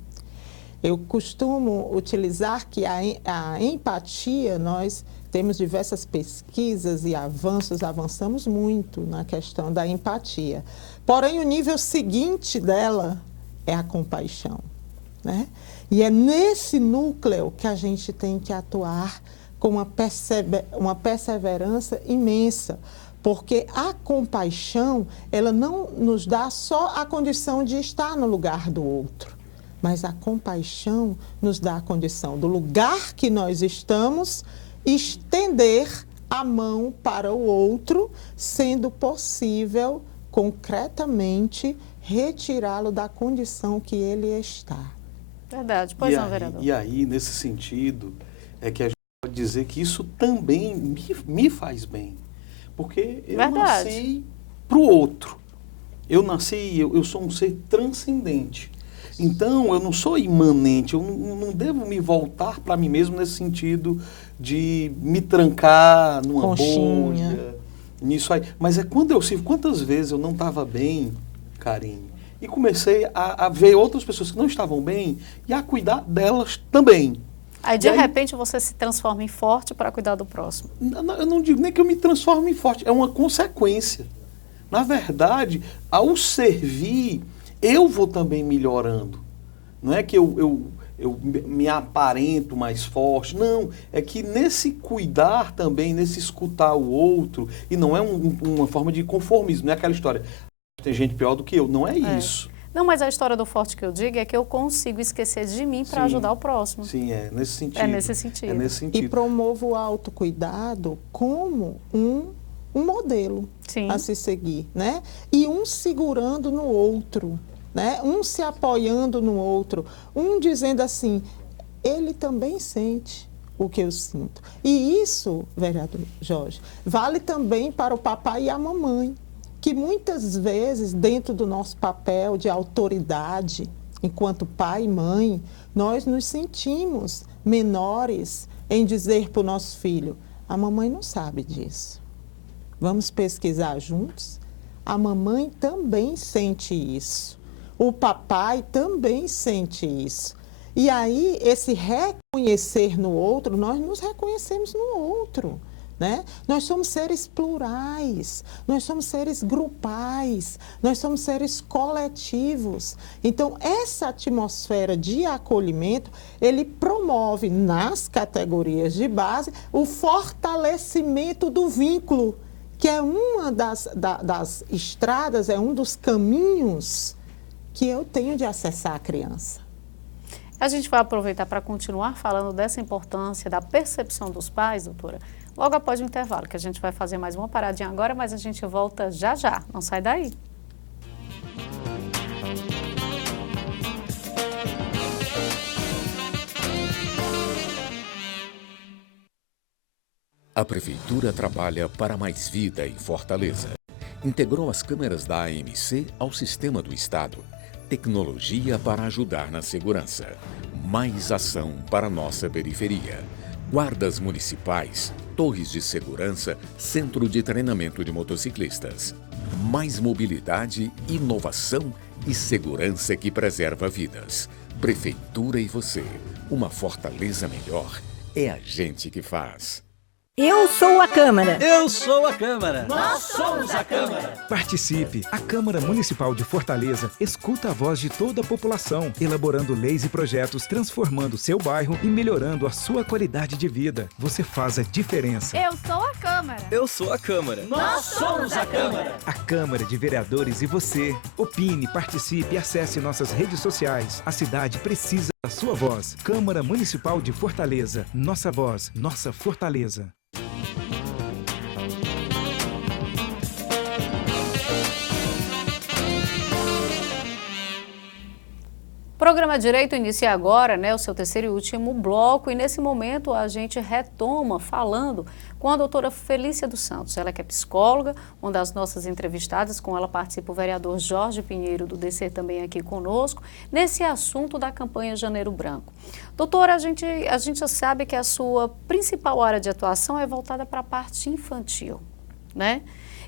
Eu costumo utilizar que a empatia, nós temos diversas pesquisas e avançamos muito na questão da empatia. Porém, o nível seguinte dela é a compaixão. né? E é nesse núcleo que a gente tem que atuar com uma perseverança imensa, porque a compaixão, ela não nos dá só a condição de estar no lugar do outro, mas a compaixão nos dá a condição do lugar que nós estamos, estender a mão para o outro, sendo possível, concretamente, retirá-lo da condição que ele está. Verdade, pois não, vereador. E aí, nesse sentido, é que a gente pode dizer que isso também me faz bem. Porque eu nasci para o outro. Eu sou um ser transcendente. Então, eu não sou imanente, eu não devo me voltar para mim mesmo nesse sentido de me trancar numa bolha, nisso aí. Mas é quando eu sirvo, quantas vezes eu não estava bem, Karine, e comecei a ver outras pessoas que não estavam bem e a cuidar delas também. Aí, de repente, você se transforma em forte para cuidar do próximo. Eu não digo nem que eu me transforme em forte, é uma consequência. Na verdade, ao servir, eu vou também melhorando. Não é que eu me aparento mais forte, não. É que nesse cuidar também, nesse escutar o outro, e não é uma forma de conformismo, não é aquela história, tem gente pior do que eu, não é isso. Não, mas a história do forte que eu digo é que eu consigo esquecer de mim para ajudar o próximo. Sim, é nesse sentido. É nesse sentido. É nesse sentido. E promovo o autocuidado como um modelo a se seguir, né? E um segurando no outro, né? Um se apoiando no outro, um dizendo assim, ele também sente o que eu sinto. E isso, vereador Jorge, vale também para o papai e a mamãe, que muitas vezes, dentro do nosso papel de autoridade, enquanto pai e mãe, nós nos sentimos menores em dizer para o nosso filho, a mamãe não sabe disso. Vamos pesquisar juntos? A mamãe também sente isso. O papai também sente isso. E aí, esse reconhecer no outro, nós nos reconhecemos no outro. Né? Nós somos seres plurais, nós somos seres grupais, nós somos seres coletivos. Então, essa atmosfera de acolhimento, ele promove nas categorias de base o fortalecimento do vínculo, que é uma das estradas, é um dos caminhos que eu tenho de acessar a criança. A gente vai aproveitar para continuar falando dessa importância da percepção dos pais, doutora, logo após o intervalo, que a gente vai fazer mais uma paradinha agora, mas a gente volta já já. Não sai daí. A Prefeitura trabalha para mais vida em Fortaleza. Integrou as câmeras da AMC ao sistema do Estado. Tecnologia para ajudar na segurança. Mais ação para nossa periferia. Guardas municipais, torres de segurança, centro de treinamento de motociclistas. Mais mobilidade, inovação e segurança que preserva vidas. Prefeitura e você. Uma Fortaleza melhor é a gente que faz. Eu sou a Câmara. Eu sou a Câmara. Nós somos a Câmara. Participe. A Câmara Municipal de Fortaleza escuta a voz de toda a população, elaborando leis e projetos, transformando seu bairro e melhorando a sua qualidade de vida. Você faz a diferença. Eu sou a Câmara. Eu sou a Câmara. Nós somos a Câmara. A Câmara de Vereadores e você. Opine, participe e acesse nossas redes sociais. A cidade precisa da sua voz. Câmara Municipal de Fortaleza. Nossa voz, nossa fortaleza. O programa Direito inicia agora, o seu terceiro e último bloco, e nesse momento a gente retoma falando com a doutora Felícia dos Santos. Ela que é psicóloga, uma das nossas entrevistadas, com ela participa o vereador Jorge Pinheiro do DC também aqui conosco, nesse assunto da campanha Janeiro Branco. Doutora, a gente sabe que a sua principal área de atuação é voltada para a parte infantil, né?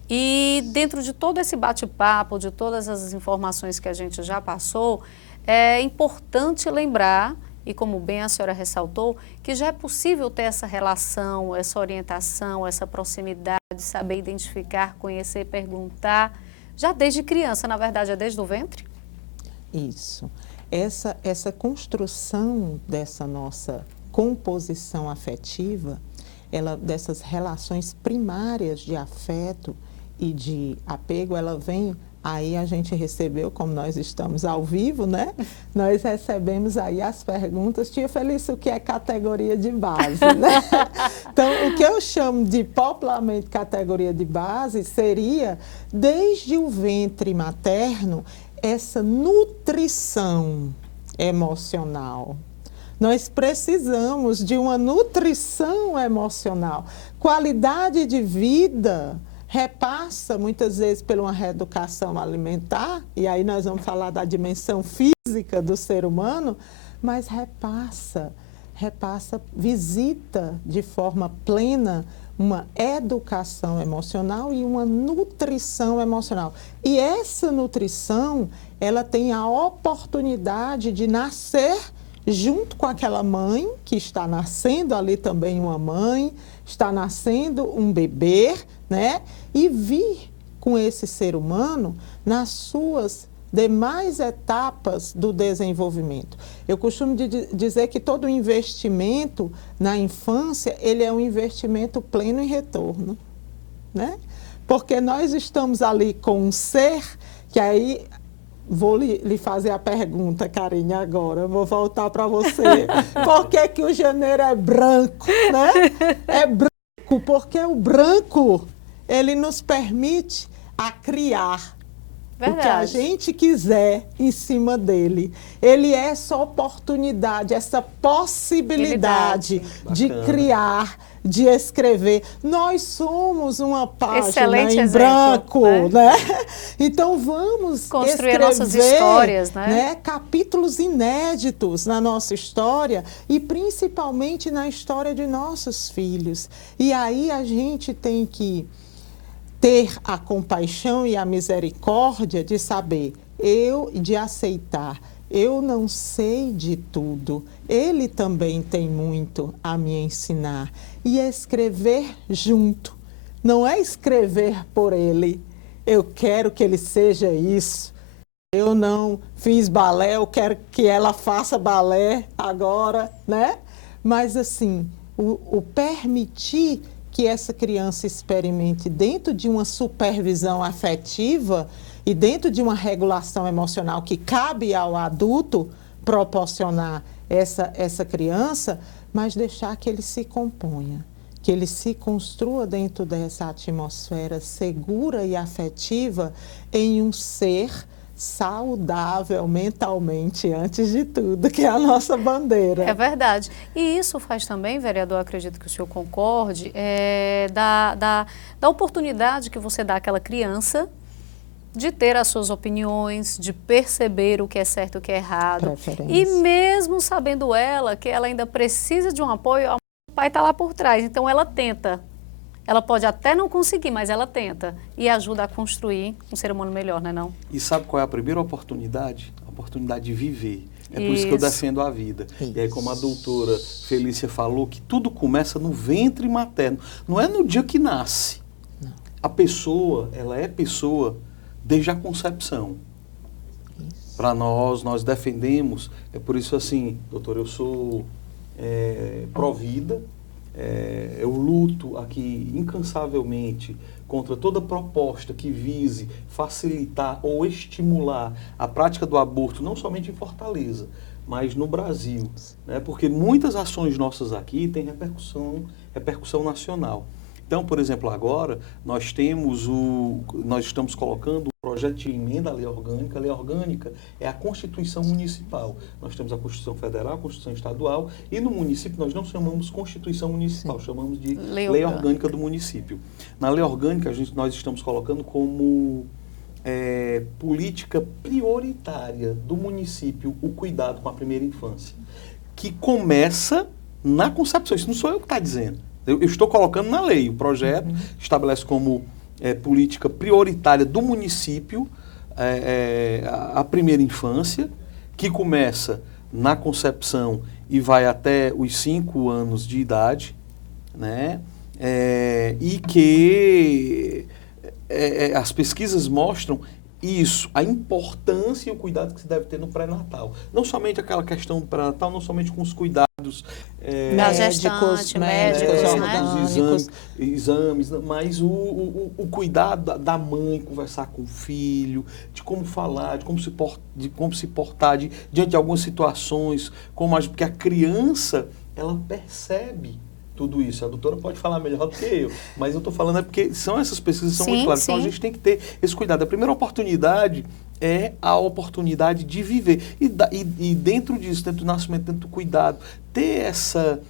E dentro de todo esse bate-papo, de todas as informações que a gente já passou, é importante lembrar, e como bem a senhora ressaltou, que já é possível ter essa relação, essa orientação, essa proximidade, saber identificar, conhecer, perguntar, já desde criança, na verdade, é desde o ventre? Isso. essa construção dessa nossa composição afetiva, dessas relações primárias de afeto e de apego, ela vem, aí a gente recebeu, como nós estamos ao vivo, né? Nós recebemos aí as perguntas, tia Felícia, o que é categoria de base, né? Então, o que eu chamo de popularmente categoria de base seria, desde o ventre materno, essa nutrição emocional. Nós precisamos de uma nutrição emocional. Qualidade de vida repassa muitas vezes por uma reeducação alimentar, e aí nós vamos falar da dimensão física do ser humano, mas repassa, visita de forma plena uma educação emocional e uma nutrição emocional. E essa nutrição, ela tem a oportunidade de nascer junto com aquela mãe, que está nascendo ali também uma mãe, está nascendo um bebê, né? E vir com esse ser humano nas suas demais etapas do desenvolvimento. Eu costumo dizer que todo investimento na infância, ele é um investimento pleno em retorno, né? Porque nós estamos ali com um ser que aí... Vou lhe fazer a pergunta, Karine, agora. Eu vou voltar para você. Por que o janeiro é branco, né? É branco porque o branco, ele nos permite a criar o que a gente quiser em cima dele. Ele é essa oportunidade, essa possibilidade de criar, de escrever. Nós somos uma página em branco, né? Então vamos construir nossas histórias, né? Capítulos inéditos na nossa história e principalmente na história de nossos filhos. E aí a gente tem que ter a compaixão e a misericórdia de saber, de aceitar. Eu não sei de tudo, ele também tem muito a me ensinar. E escrever junto, não é escrever por ele. Eu quero que ele seja isso. Eu não fiz balé, eu quero que ela faça balé agora, né? Mas assim, o permitir que essa criança experimente dentro de uma supervisão afetiva e dentro de uma regulação emocional que cabe ao adulto proporcionar essa criança, mas deixar que ele se componha, que ele se construa dentro dessa atmosfera segura e afetiva em um ser saudável mentalmente, antes de tudo, que é a nossa bandeira. É verdade. E isso faz também, vereador, acredito que o senhor concorde, da oportunidade que você dá àquela criança de ter as suas opiniões, de perceber o que é certo e o que é errado. E mesmo sabendo ela que ela ainda precisa de um apoio, o pai está lá por trás, então ela tenta. Ela pode até não conseguir, mas ela tenta e ajuda a construir um ser humano melhor, não é não? E sabe qual é a primeira oportunidade? A oportunidade de viver. É por isso que eu defendo a vida. E aí, como a doutora Felícia falou, que tudo começa no ventre materno. Não é no dia que nasce. Não. A pessoa, ela é pessoa desde a concepção. Para nós defendemos, é por isso assim, doutor, eu sou pró-vida, eu luto aqui incansavelmente contra toda proposta que vise facilitar ou estimular a prática do aborto, não somente em Fortaleza, mas no Brasil, né? Porque muitas ações nossas aqui têm repercussão nacional. Então, por exemplo, agora nós estamos colocando um projeto de emenda à lei orgânica. A lei orgânica é a Constituição Municipal. Nós temos a Constituição Federal, a Constituição Estadual, e no município nós não chamamos Constituição Municipal, chamamos de Lei Orgânica do município. Na lei orgânica, nós estamos colocando como política prioritária do município o cuidado com a primeira infância, que começa na concepção. Isso não sou eu que está dizendo. Eu estou colocando na lei. O projeto estabelece como política prioritária do município a primeira infância, que começa na concepção e vai até os 5 anos de idade, né? E que as pesquisas mostram Isso, a importância e o cuidado que se deve ter no pré-natal. Não somente aquela questão do pré-natal, não somente com os cuidados da gestante, médicos, orgânicos, exames, mas o cuidado da mãe, conversar com o filho, de como falar, de como se portar diante de algumas situações, porque a criança, ela percebe tudo isso. A doutora pode falar melhor do que eu, mas eu estou falando porque são essas pesquisas que são muito claras. Então a gente tem que ter esse cuidado. A primeira oportunidade é a oportunidade de viver. E dentro disso, dentro do nascimento, dentro do cuidado, ter essa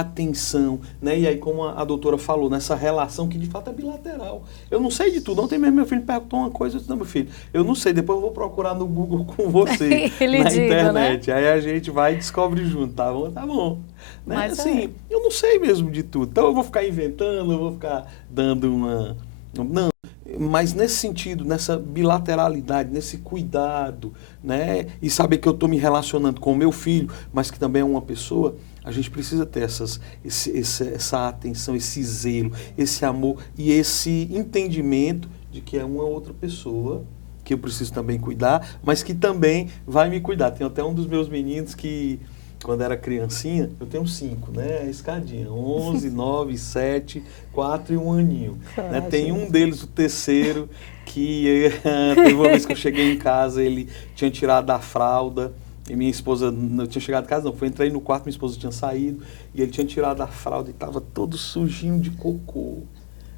atenção, né? E aí, como a doutora falou, nessa relação que de fato é bilateral. Eu não sei de tudo. Ontem mesmo meu filho perguntou uma coisa, eu disse, não, meu filho, eu não sei, depois eu vou procurar no Google com você, na internet. Né? Aí a gente vai e descobre junto, tá bom? Tá bom. Né? Mas assim, eu não sei mesmo de tudo. Então eu vou ficar inventando, eu vou ficar dando uma... Não, mas nesse sentido, nessa bilateralidade, nesse cuidado, né? E saber que eu estou me relacionando com o meu filho, mas que também é uma pessoa, a gente precisa ter essa atenção, esse zelo, esse amor e esse entendimento de que é uma outra pessoa que eu preciso também cuidar, mas que também vai me cuidar. Tem até um dos meus meninos que, quando era criancinha, eu tenho 5, né? A escadinha, 11, 9, 7, 4 e 1 aninho. Né? Tem um deles, o terceiro, que teve uma vez que eu cheguei em casa, ele tinha tirado a fralda, e minha esposa, não tinha chegado em casa, não, entrei no quarto, minha esposa tinha saído, e ele tinha tirado a fralda e estava todo sujinho de cocô.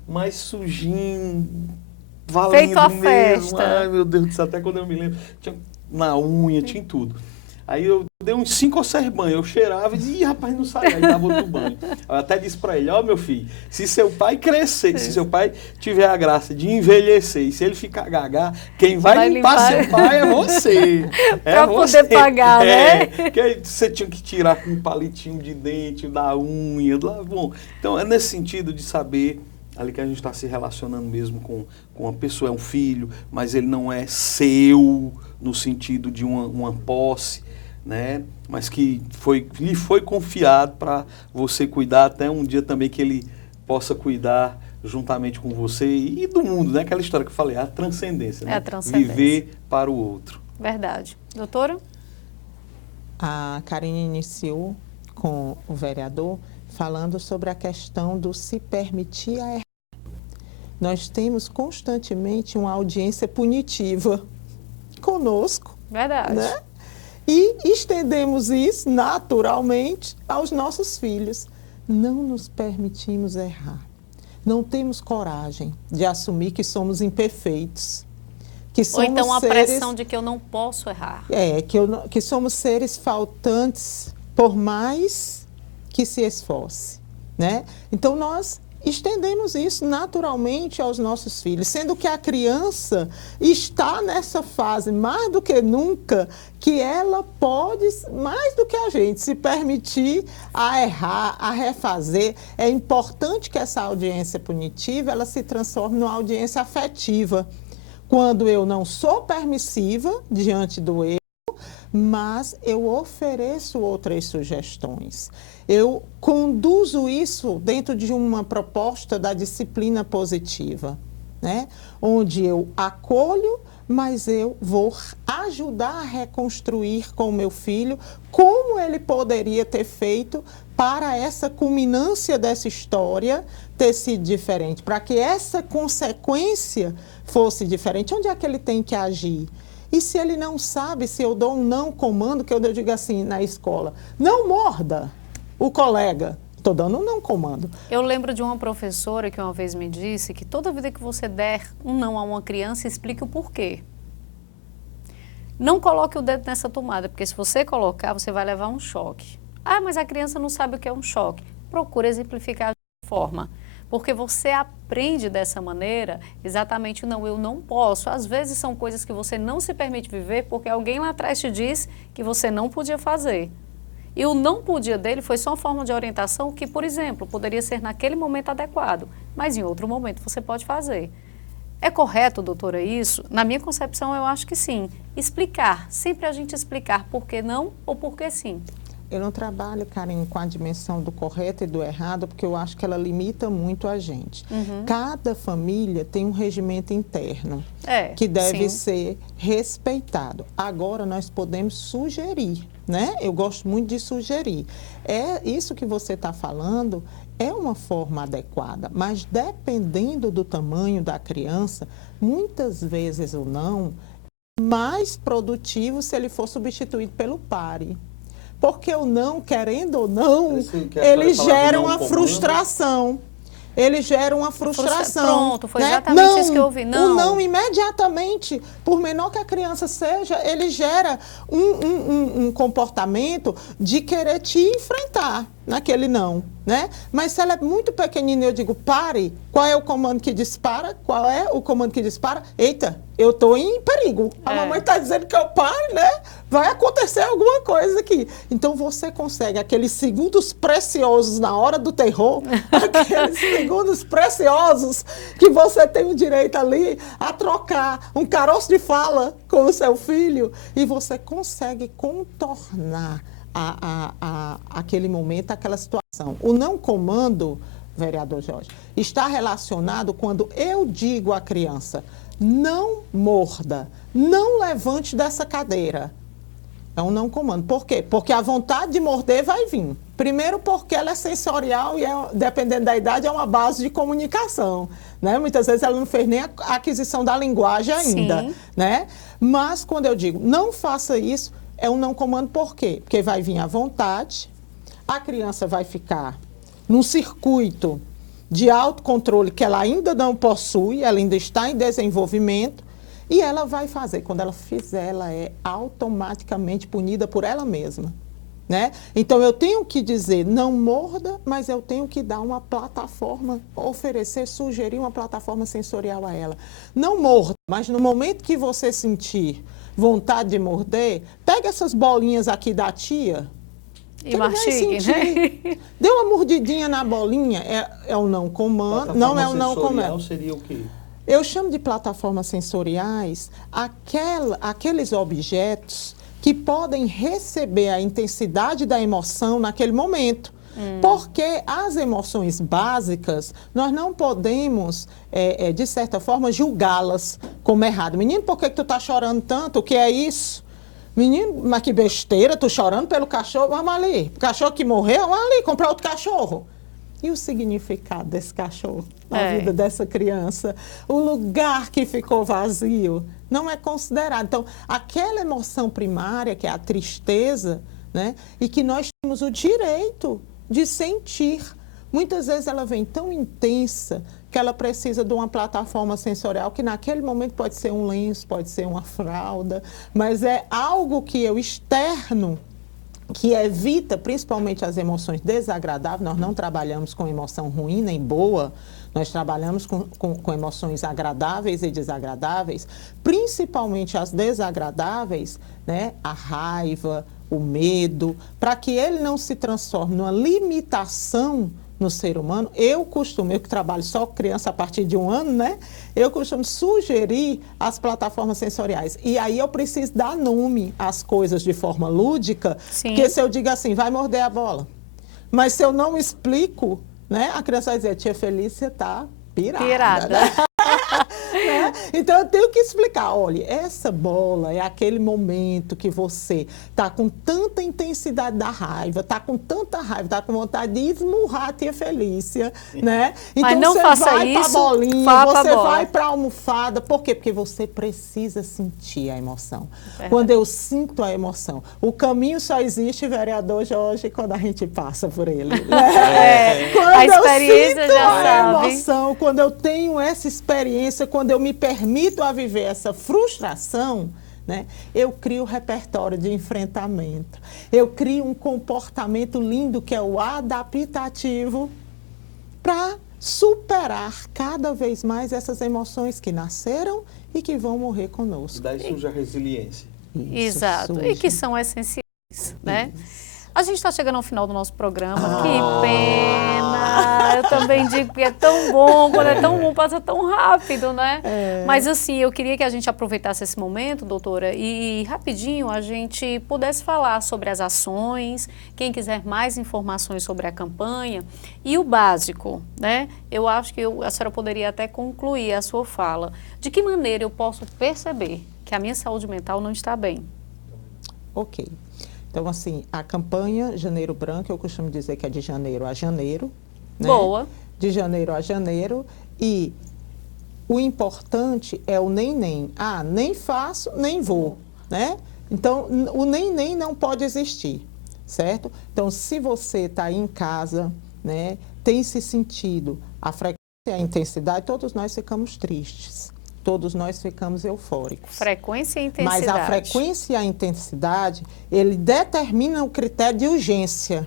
Mas sujinho, valendo feito a mesmo. festa. Ai, meu Deus do céu, até quando eu me lembro, tinha na unha, tinha em tudo. Aí eu dei uns 5 ou 6 banhos, eu cheirava e dizia, ih, rapaz, não sai, aí dava outro banho. Eu até disse pra ele, ó, meu filho, se seu pai crescer, se seu pai tiver a graça de envelhecer, e se ele ficar gaga, quem vai limpar seu pai é você. Pra poder pagar, né? Que aí você tinha que tirar com um palitinho de dente, da unha, bom. Então é nesse sentido de saber ali que a gente está se relacionando mesmo com uma pessoa, é um filho, mas ele não é seu no sentido de uma posse, né? Mas que lhe foi confiado para você cuidar até um dia também que ele possa cuidar juntamente com você e do mundo, né? Aquela história que eu falei, a transcendência, né? A transcendência. Viver para o outro. Verdade. Doutora? A Karine iniciou com o vereador falando sobre a questão do se permitir a errar. Nós temos constantemente uma audiência punitiva conosco. Verdade. Né? E estendemos isso naturalmente aos nossos filhos. Não nos permitimos errar. Não temos coragem de assumir que somos imperfeitos. Que somos ou então a seres, pressão de que eu não posso errar. Que somos seres faltantes por mais que se esforce. Né? Então nós estendemos isso naturalmente aos nossos filhos, sendo que a criança está nessa fase mais do que nunca, que ela pode, mais do que a gente, se permitir a errar, a refazer. É importante que essa audiência punitiva ela se transforme numa audiência afetiva, quando eu não sou permissiva diante do erro, mas eu ofereço outras sugestões. Eu conduzo isso dentro de uma proposta da disciplina positiva, né? Onde eu acolho, mas eu vou ajudar a reconstruir com o meu filho como ele poderia ter feito para essa culminância dessa história ter sido diferente, para que essa consequência fosse diferente. Onde é que ele tem que agir? E se ele não sabe, se eu dou um não comando, que eu digo assim na escola, não morda o colega, estou dando um não comando. Eu lembro de uma professora que uma vez me disse que toda vida que você der um não a uma criança, explique o porquê. Não coloque o dedo nessa tomada, porque se você colocar, você vai levar um choque. Ah, mas a criança não sabe o que é um choque. Procure exemplificar de forma. Porque você aprende dessa maneira exatamente não, eu não posso. Às vezes são coisas que você não se permite viver porque alguém lá atrás te disse que você não podia fazer. E o não podia dele foi só uma forma de orientação que, por exemplo, poderia ser naquele momento adequado, mas em outro momento você pode fazer. É correto, doutora, isso? Na minha concepção, eu acho que sim. Explicar, sempre a gente explicar por que não ou por que sim. Eu não trabalho, Karen, com a dimensão do correto e do errado, porque eu acho que ela limita muito a gente. Cada família tem um regimento interno que deve ser respeitado. Agora, nós podemos sugerir, né? Eu gosto muito de sugerir. Isso que você está falando é uma forma adequada, mas dependendo do tamanho da criança, muitas vezes ou não, mais produtivo se ele for substituído pelo pare. Porque o não, querendo ou não, ele gera uma frustração. Ele gera uma frustração. Pronto, foi exatamente não, isso que eu ouvi. Não. O não imediatamente, por menor que a criança seja, ele gera um comportamento de querer te enfrentar naquele não, né? Mas se ela é muito pequenina, eu digo, pare. Qual é o comando que dispara? Qual é o comando que dispara? Eita, eu estou em perigo. A mamãe está dizendo que eu pare, né? Vai acontecer alguma coisa aqui. Então, você consegue aqueles segundos preciosos na hora do terror, aqueles segundos preciosos que você tem o direito ali a trocar um caroço de fala com o seu filho e você consegue contornar aquele momento, aquela situação. O não comando, vereador Jorge, está relacionado quando eu digo à criança, não morda, não levante dessa cadeira. É um não comando. Por quê? Porque a vontade de morder vai vir. Primeiro porque ela é sensorial e, dependendo da idade, é uma base de comunicação, né? Muitas vezes ela não fez nem a aquisição da linguagem ainda, né? Mas quando eu digo, não faça isso, é um não comando por quê? Porque vai vir à vontade, a criança vai ficar num circuito de autocontrole que ela ainda não possui, ela ainda está em desenvolvimento, e ela vai fazer. Quando ela fizer, ela é automaticamente punida por ela mesma, né? Então, eu tenho que dizer, não morda, mas eu tenho que dar uma plataforma, oferecer, sugerir uma plataforma sensorial a ela. Não morda, mas no momento que você sentir vontade de morder, pega essas bolinhas aqui da tia e mastigue, né? Dê uma mordidinha na bolinha, é o não comando, não é o não comando. Seria o quê? Eu chamo de plataformas sensoriais aqueles objetos que podem receber a intensidade da emoção naquele momento. Porque as emoções básicas, nós não podemos, de certa forma, julgá-las como errado. Menino, por que tu está chorando tanto? O que é isso? Menino, mas que besteira, tu chorando pelo cachorro? Vamos ali. O cachorro que morreu, vamos ali, comprar outro cachorro. E o significado desse cachorro na vida dessa criança? O lugar que ficou vazio não é considerado. Então, aquela emoção primária, que é a tristeza, né? E que nós temos o direito de sentir. Muitas vezes ela vem tão intensa que ela precisa de uma plataforma sensorial que naquele momento pode ser um lenço, pode ser uma fralda, mas é algo que eu externo, que evita principalmente as emoções desagradáveis. Nós não trabalhamos com emoção ruim nem boa, nós trabalhamos com emoções agradáveis e desagradáveis, principalmente as desagradáveis, né? A raiva, o medo, para que ele não se transforme numa limitação no ser humano. Eu que trabalho só com criança a partir de 1 ano, né? Eu costumo sugerir as plataformas sensoriais. E aí eu preciso dar nome às coisas de forma lúdica, porque se eu digo assim, vai morder a bola. Mas se eu não explico, né? A criança vai dizer, tia Felícia está pirada. Né? Né? Então, eu tenho que explicar, olha, essa bola é aquele momento que você está com tanta intensidade da raiva, está com tanta raiva, está com vontade de esmurrar a tia Felícia, né? Então, mas não você faça vai para a isso, bolinha, você vai para a almofada. Por quê? Porque você precisa sentir a emoção. Quando eu sinto a emoção. O caminho só existe, vereador Jorge, quando a gente passa por ele. Né? Quando a experiência eu sinto já a sabe. emoção, quando eu tenho essa experiência, quando eu me permito a viver essa frustração, né, eu crio repertório de enfrentamento. Eu crio um comportamento lindo que é o adaptativo para superar cada vez mais essas emoções que nasceram e que vão morrer conosco. Daí surge a resiliência. Exato, e que são essenciais, né? A gente está chegando ao final do nosso programa, que pena! Eu também digo que é tão bom, quando é tão bom, passa tão rápido, né? Mas assim, eu queria que a gente aproveitasse esse momento, doutora, e rapidinho a gente pudesse falar sobre as ações, quem quiser mais informações sobre a campanha e o básico, né? Eu acho que a senhora poderia até concluir a sua fala. De que maneira eu posso perceber que a minha saúde mental não está bem? Ok. Então, assim, a campanha Janeiro Branco, eu costumo dizer que é de janeiro a janeiro. Né? Boa. De janeiro a janeiro. E o importante é o nem. Ah, nem faço, nem vou. Né? Então, o nem não pode existir, certo? Então, se você está aí em casa, né, tem se sentido a frequência e a intensidade, todos nós ficamos tristes. Todos nós ficamos eufóricos. Frequência e intensidade. Mas a frequência e a intensidade, ele determina o critério de urgência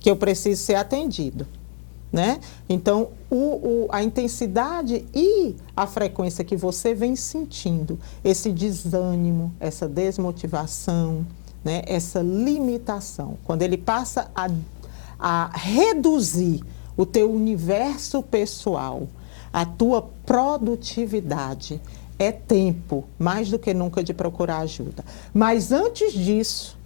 que eu preciso ser atendido, né? Então, a intensidade e a frequência que você vem sentindo, esse desânimo, essa desmotivação, né? Essa limitação, quando ele passa a reduzir o teu universo pessoal, a tua produtividade, é tempo, mais do que nunca, de procurar ajuda. Mas antes disso,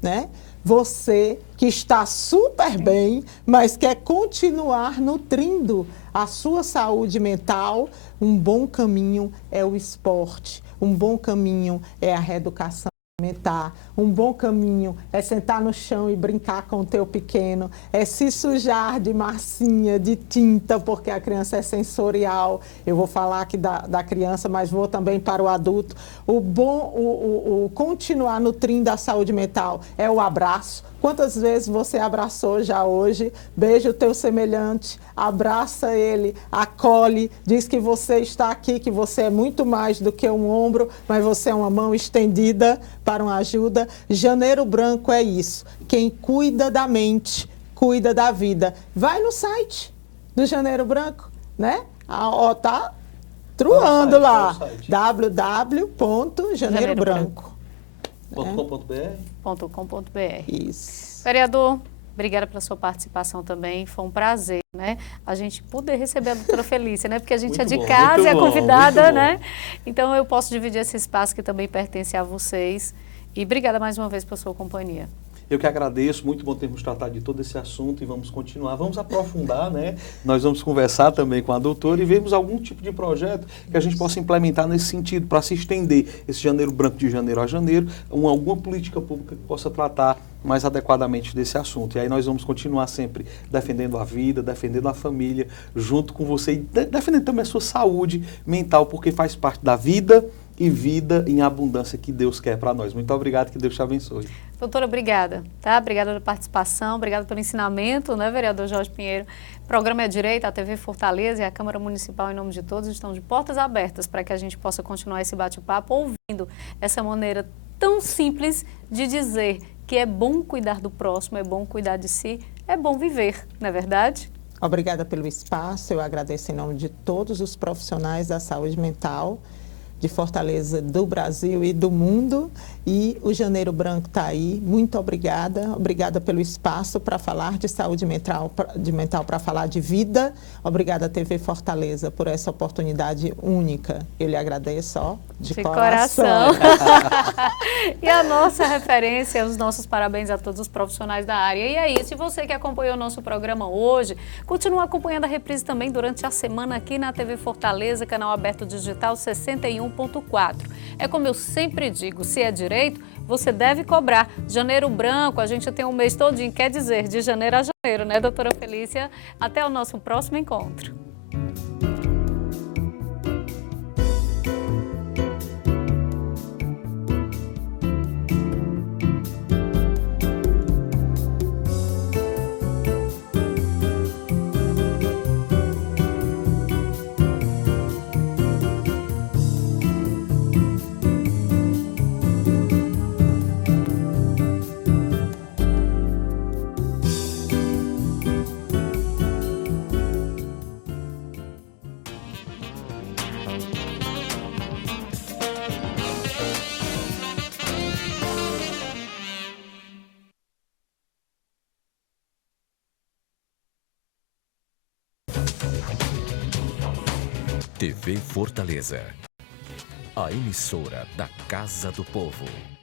né, você que está super bem, mas quer continuar nutrindo a sua saúde mental, um bom caminho é o esporte, um bom caminho é a reeducação alimentar, um bom caminho é sentar no chão e brincar com o teu pequeno, é se sujar de massinha, de tinta, porque a criança é sensorial. Eu vou falar aqui da criança, mas vou também para o adulto. O continuar nutrindo a saúde mental é o abraço. Quantas vezes você abraçou já hoje? Beija o teu semelhante, abraça ele, acolhe, diz que você está aqui, que você é muito mais do que um ombro, mas você é uma mão estendida para uma ajuda. Janeiro Branco é isso. Quem cuida da mente, cuida da vida. Vai no site do Janeiro Branco, né? Ó, tá truando lá. www.janeirobranco.com.br. Isso. Vereador, obrigada pela sua participação também. Foi um prazer, né? A gente poder receber a doutora Felícia, né? Porque a gente é de casa e é convidada, né? Então eu posso dividir esse espaço que também pertence a vocês. E obrigada mais uma vez pela sua companhia. Eu que agradeço, muito bom termos tratado de todo esse assunto e vamos continuar, vamos aprofundar, né? Nós vamos conversar também com a doutora e vermos algum tipo de projeto que a gente possa implementar nesse sentido, para se estender esse Janeiro Branco de janeiro a janeiro, alguma política pública que possa tratar mais adequadamente desse assunto. E aí nós vamos continuar sempre defendendo a vida, defendendo a família, junto com você e defendendo também a sua saúde mental, porque faz parte da vida e vida em abundância que Deus quer para nós. Muito obrigado, que Deus te abençoe. Doutora, obrigada, tá? Obrigada pela participação, obrigada pelo ensinamento, né, vereador Jorge Pinheiro. O programa é Direito, a TV Fortaleza e a Câmara Municipal, em nome de todos, estão de portas abertas para que a gente possa continuar esse bate-papo ouvindo essa maneira tão simples de dizer que é bom cuidar do próximo, é bom cuidar de si, é bom viver, não é verdade? Obrigada pelo espaço, eu agradeço em nome de todos os profissionais da saúde mental, de Fortaleza, do Brasil e do mundo. E o Janeiro Branco está aí. Muito obrigada. Obrigada pelo espaço para falar de saúde mental, para falar de vida. Obrigada, TV Fortaleza, por essa oportunidade única. Eu lhe agradeço, ó, de coração. E a nossa referência, os nossos parabéns a todos os profissionais da área. E aí, se você que acompanhou o nosso programa hoje, continua acompanhando a reprise também durante a semana aqui na TV Fortaleza, canal aberto digital 61.4. É como eu sempre digo, se é direito, você deve cobrar. Janeiro Branco, a gente tem um mês todinho, quer dizer, de janeiro a janeiro, né, doutora Felícia? Até o nosso próximo encontro. TV Fortaleza, a emissora da Casa do Povo.